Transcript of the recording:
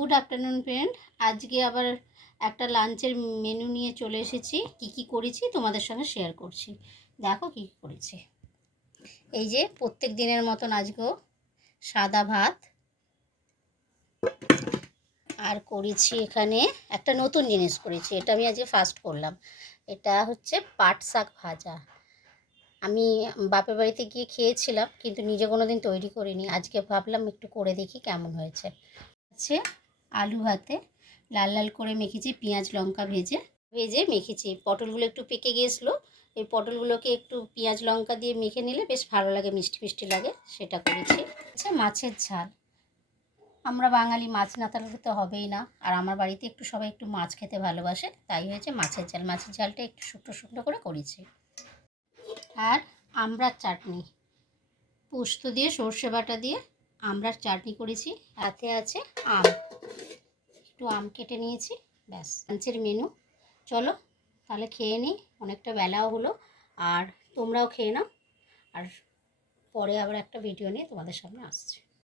Good afternoon friend. আজকে আবার একটা লাঞ্চের মেনু নিয়ে চলে এসেছি। কি করেছি তোমাদের সঙ্গে শেয়ার করছি। দেখো কি করেছি। এই যে প্রত্যেক দিনের মতন আজকেও সাদা ভাত, আর করেছি এখানে একটা নতুন জিনিস করেছি। এটা আমি আজকে ফার্স্ট করলাম। এটা হচ্ছে পাট শাক ভাজা। আমি বাপের বাড়িতে গিয়ে খেয়েছিলাম, কিন্তু নিজে কোনো দিন তৈরি করিনি। আজকে ভাবলাম একটু করে দেখি কেমন হয়েছে। আছে আলু ভাতে লাল লাল করে মেখেছি, পেঁয়াজ লঙ্কা ভেজে ভেজে মেখেছি। পটলগুলো একটু পেকে গিয়েছিলো, এই পটলগুলোকে একটু পেঁয়াজ লঙ্কা দিয়ে মেখে নিলে বেশ ভালো লাগে, মিষ্টি মিষ্টি লাগে, সেটা করেছি। আচ্ছা, মাছের ঝাল। আমরা বাঙালি, মাছ না থাকলে তো হবেই না। আর আমার বাড়িতে একটু সবাই একটু মাছ খেতে ভালোবাসে, তাই হয়েছে মাছের ঝাল। মাছের ঝালটা একটু শুকনো শুকনো করে করেছি। আর আমড়ার চাটনি, পোস্ত দিয়ে সর্ষে বাটা দিয়ে আমড়ার চাটনি করেছি। হাতে আছে আম, একটু আম কেটে নিয়েছি, ব্যাস লাঞ্চের মেনু। চলো তাহলে খেয়ে নিই, অনেকটা বেলাও হলো। আর তোমরাও খেয়ে নাও, আর পরে আবার একটা ভিডিও নিয়ে তোমাদের সামনে আসছি।